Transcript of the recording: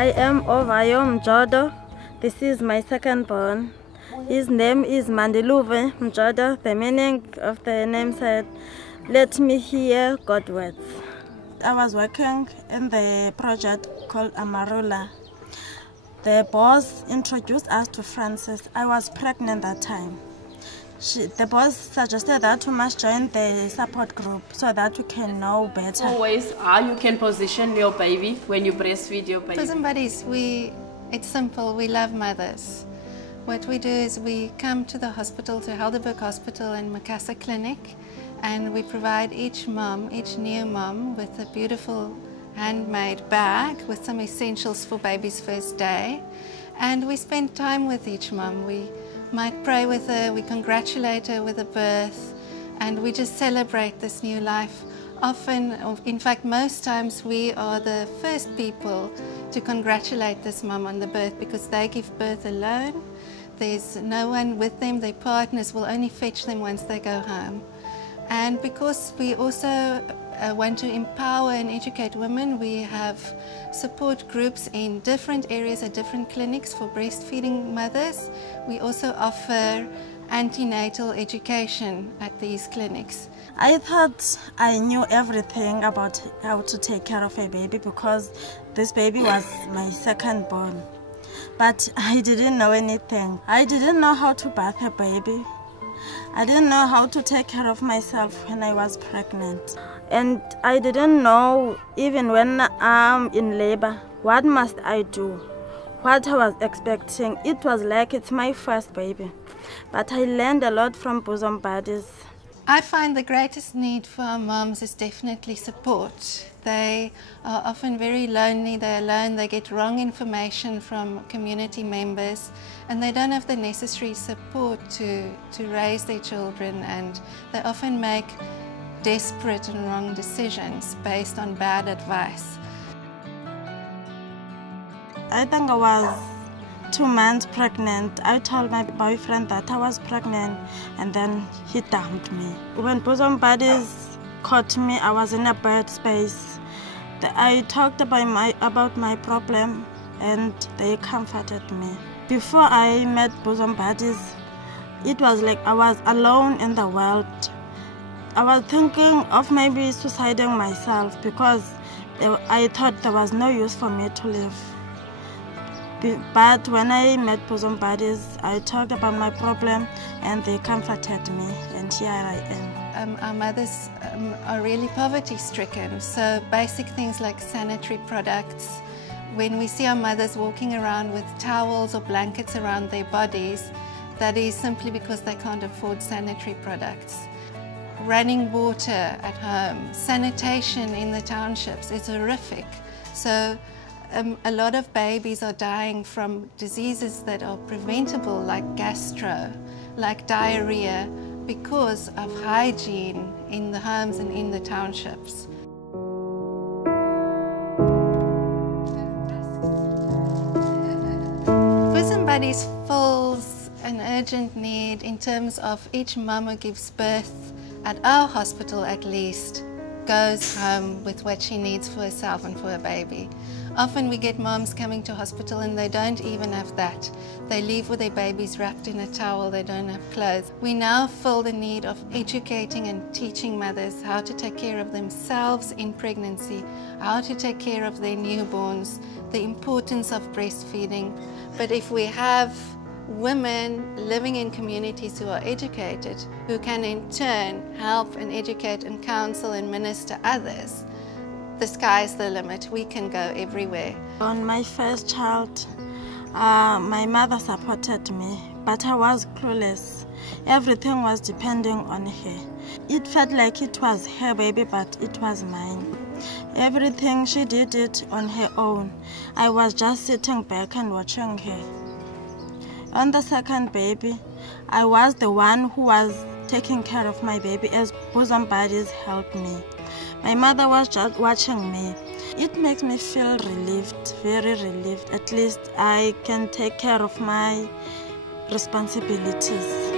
I am Ovayo. This is my second born. His name is Mandiluve Mjodo. The meaning of the name said, "Let me hear God's words." I was working in the project called Amarula. The boss introduced us to Francis. I was pregnant that time. The boss suggested that we must join the support group so that we can know better. Always how you can position your baby when you breastfeed your baby. Bosom Buddies, it's simple. We love mothers. What we do is we come to the hospital, to Helderberg Hospital and Macassar Clinic, and we provide each new mom with a beautiful handmade bag with some essentials for baby's first day. And we spend time with each mom. We might pray with her, we congratulate her with a birth, and we just celebrate this new life. Often, in fact most times, we are the first people to congratulate this mom on the birth because they give birth alone. There's no one with them, their partners will only fetch them once they go home. And because we also want to empower and educate women, we have support groups in different areas at different clinics for breastfeeding mothers. We also offer antenatal education at these clinics. I thought I knew everything about how to take care of a baby because this baby was my second born. But I didn't know anything. I didn't know how to birth a baby. I didn't know how to take care of myself when I was pregnant. And I didn't know, even when I'm in labor, what must I do? What I was expecting. It was like it's my first baby. But I learned a lot from Bosom Buddies. I find the greatest need for our moms is definitely support. They are often very lonely, they're alone, they get wrong information from community members, and they don't have the necessary support to raise their children, and they often make desperate and wrong decisions based on bad advice. I think I was 2 months pregnant. I told my boyfriend that I was pregnant, and then he dumped me. When Bosom Buddies caught me, I was in a bad space. I talked about my problem, and they comforted me. Before I met Bosom Buddies, it was like I was alone in the world. I was thinking of maybe suiciding myself because I thought there was no use for me to live. But when I met Bosom Buddies, I talked about my problem and they comforted me, and here I am. Our mothers are really poverty-stricken, so basic things like sanitary products. When we see our mothers walking around with towels or blankets around their bodies, that is simply because they can't afford sanitary products. Running water at home, sanitation in the townships is horrific. So a lot of babies are dying from diseases that are preventable, like gastro, like diarrhea, because of hygiene in the homes and in the townships. Bosom Buddies fills an urgent need in terms of each mum who gives birth at our hospital at least goes home with what she needs for herself and for her baby. Often we get moms coming to hospital and they don't even have that. They leave with their babies wrapped in a towel, they don't have clothes. We now fill the need of educating and teaching mothers how to take care of themselves in pregnancy, how to take care of their newborns, the importance of breastfeeding. But if we have women living in communities who are educated, who can in turn help and educate and counsel and minister others, the sky's the limit. We can go everywhere. On my first child, my mother supported me, but I was clueless. Everything was depending on her. It felt like it was her baby, but it was mine. Everything, she did it on her own. I was just sitting back and watching her. On the second baby, I was the one who was taking care of my baby as Bosom Buddies helped me. My mother was just watching me. It makes me feel relieved, very relieved. At least I can take care of my responsibilities.